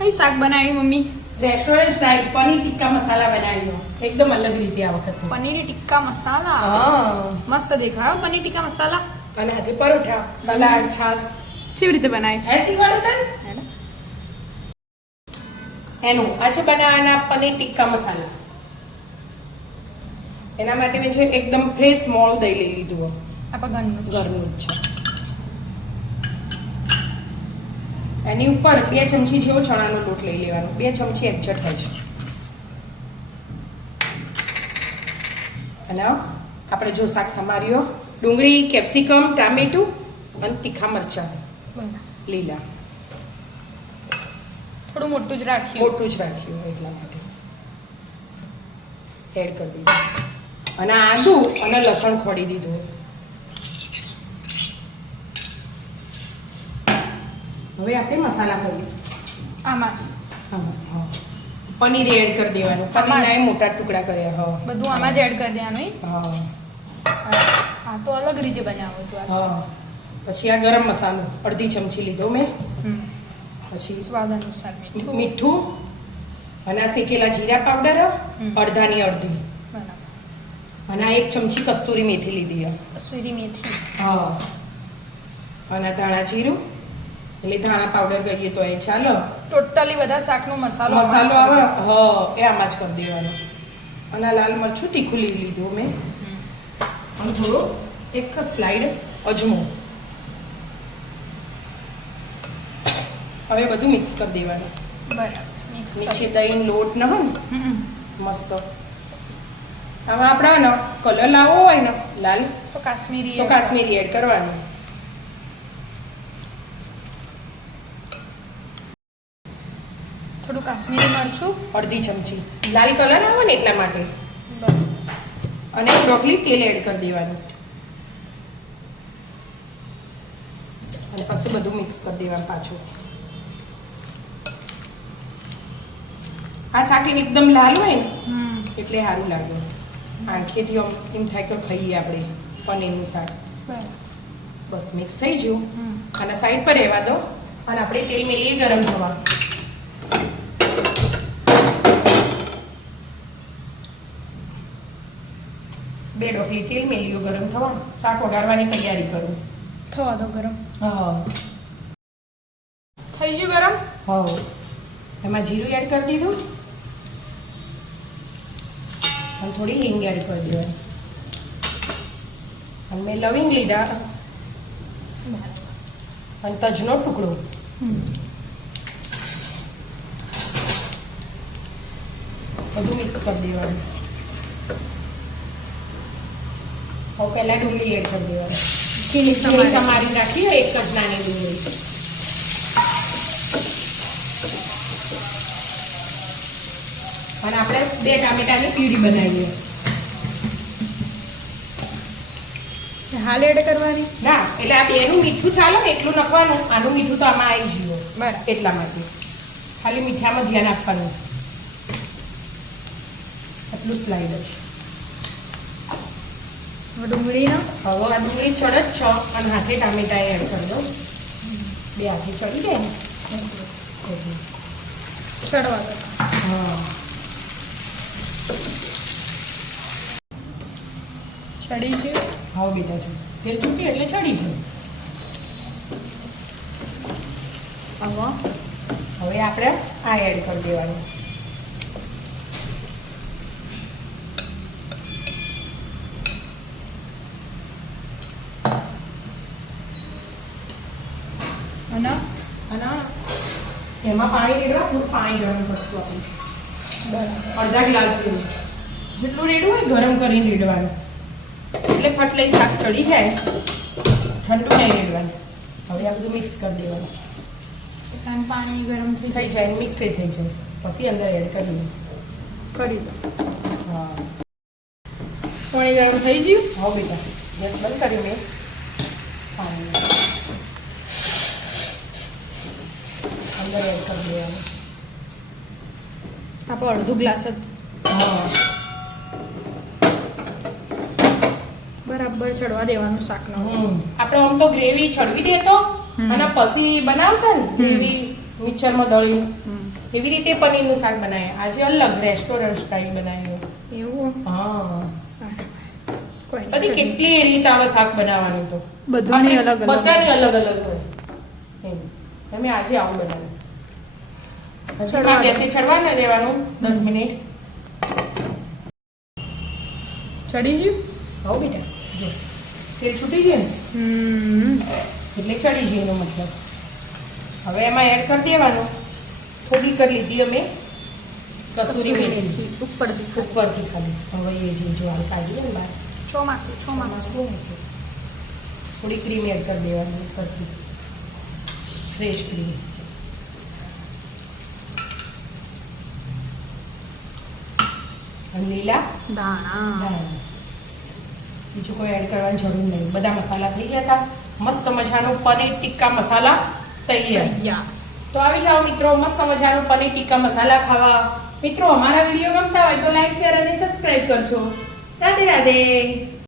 કઈ શાક બનાવી મમ્મી? રેસ્ટોરન્ટ સ્ટાઇલ પનીર ટિક્કા મસાલા બનાવ્યો એકદમ અલગ રીતે આ વખતે. પનીર ટિક્કા મસાલા. હા મસ્ત દેખાયો પનીર ટિક્કા મસાલા. અને હાથે પરોઠા સલાડ છાસ. કેવી રીતે બનાવી? હે શીખવાડો તને એનું આ છે બનાવવાના પનીર ટિક્કા મસાલા. એના માટે મેં છે એકદમ ફ્રેશ મોળું દહીં લઈ લીધું. આપણા ઘરનું જ છે. એની ઉપર 2 ચમચી જેવો ચણાનો લોટ લઈ લેવાનો. 2 ચમચી એક્ઝેક્ટ થાય છે. અને આપણે જો શાક સમાર્યો ડુંગળી કેપ્સિકમ ટામેટું અને તીખા મરચાં લીલા. થોડું મોટું જ રાખ્યું. મોટું જ રાખ્યું એટલા માટે એડ કરી દીધું. અને આદુ અને લસણ ખોડી દીધું. હવે આપણે મસાલા કરીશું. આમાં હા પનીર એડ કરી દેવાનું. પનીરના એ મોટા ટુકડા કર્યા. હા બધું આમાં જ એડ કરી દેવાનું. હા હા તો અલગ રીતે બનાવો તું. હા પછી આ ગરમ મસાલો અડધી ચમચી લીધો મેં. પછી સ્વાદ અનુસાર મીઠું અને આ શેકેલા જીરા પાવડર અડધાની અડધી. અને આ 1 ચમચી કસ્તુરી મેથી લીધી. કસ્તુરી મેથી. હા અને ધાણા જીરું એટલે ધાણા પાવડર કહીએ તો એ ચાલો. ટોટલી બધા શાકનો મસાલો આવે હા એ આમાં જ કરી દેવાનો. અને લાલ મરચું તીખું લીધું મેં. અને થોડો 1 સ્લાઇડ અજમો. હવે બધું મિક્સ કરી દેવાનું. બરાબર. નીચે દહીં લોટ ન હોય ને મસ્ત. હવે આપણે કલર લાવવો હોય ને લાલ તો કાશ્મીરી એડ કરવાનું. થોડું કાશ્મીરી મરચું અડધી ચમચી લાલ કલર આવે ને એટલા માટે. અને બ્રોકલી તેલ એડ કરી દેવાનું. અને પછી બધું મિક્સ કરી દેવાનું પાછું. આ શાક એકદમ લાલ હોય ને એટલે સારું લાગે. આંખેથી એમ થાય કે ખાઈએ આપણે પનીરનું શાક. બસ મિક્સ થઈ ગયું. અને સાઈડ પર રહેવા દો. અને આપણે તેલ મેલીએ ગરમ થવા. બે ડોકલી તેલ મેલ્યું ગરમ થવા. શાક વઘારવાની તૈયારી કરું. થવા દો ગરમ. હા થઈ ગયું ગરમ. હા એમાં જીરું એડ કરી દીધું. અને થોડી હિંગ એડ કરી દેવાની. અને મેં લવિંગ લીધા અને તજનો ટુકડો. બધું મિક્સ કરી દેવાનું. હવે પહેલા ડુંગળી એડ કરી દેવાની. તમારી નાખી હોય 1 જ નાની ડુંગળી. અને આપણે 2 ટામેટાની પ્યુરી બનાવીએ. હાલ એડ કરવાની ના એટલે આ બેનું મીઠું ચાલે ને એટલું નાખવાનું. આનું મીઠું તો આમાં આવી ગયું. બરાબર. એટલા માટે ખાલી મીઠામાં ધ્યાન આપવાનું. એટલું સ્લાઈડ જ. ડુંગળીનો હવે આ ડુંગળી ચડ જ છો અને હાથે ટામેટા એડ કરી દો. 2 હાથે ચડી જાય ને ચડવા દો. હા ચડી છે. હા બેટા છે તેલ છૂટી એટલે ચડી છે. હવે આપણે આ એડ કરી દેવાનું. અને એમાં પાણી રેડવા થોડું પાણી ગરમ કરશું આપણે. બરાબર. અડધા ગ્લાસ જેવું જેટલું રેડવું હોય ગરમ કરીને રેડવાનું. એટલે ફટ લઈ શાક ચડી જાય. ઠંડુ નહીં રેડવાનું. હવે આ બધું મિક્સ કરી દેવાનું. પાણી ગરમ થઈ જાય મિક્સ થઈ જાય પછી અંદર એડ કરી દો. હા પાણી ગરમ થઈ ગયું. હા બેટા ગેસ બંધ કર્યું મેં. પાણી અંદર એડ કરી દેવાનું. આપણે અડધો ગ્લાસ જ. હા બરાબર ચડવા દેવાનું શાકનો. આપણે આમ તો ગ્રેવી ચડવી દેતો અને પછી બનાવતા ને ગ્રેવી મિક્સરમાં દળ્યું હમ. એવી રીતે પનીરનું શાક બનાવીએ આજે અલગ રેસ્ટોરન્ટ સ્ટાઇલ બનાવ્યું એવું હા કોઈ બધી નહીં. કેટલી રીત આવે શાક બનાવવાની તો બધાની આપણે અલગ અલગ. બધાની અલગ અલગ હોય એમ અમે આજે આવું બનાવ્યું ચડવા દે. ગેસે ચડવા ન દેવાનું 10 મિનિટ ચડી ગયું આવો બેટા જો તેલ છૂટી ગયું ને એટલે ચડી ગયું એનો મતલબ હવે એમાં એડ કરી દેવાનું થોડી કરી લીધી અમે કસૂરી મેથી ઉપરથી ઉપરથી ખાલી હવે એ જે જો હાલ કાઢી ને બહાર ચોમાસું થોડી ક્રીમ એડ કરી દેવાની ઉપરથી ફ્રેશ ક્રીમ અને લીલા દાણા દાણા. બીજું કોઈ એડ કરવાની જરૂર નહીં બધા મસાલા થઈ ગયા હતા મસ્ત મજાનો પનીર ટિક્કા મસાલા તૈયાર યા તો આવી જાઓ મિત્રો મસ્ત મજાનો પનીર ટિક્કા મસાલા ખાવા મિત્રો અમારા વિડીયો ગમતા હોય તો લાઈક શેર અને સબસ્ક્રાઇબ કરજો રાધે રાધે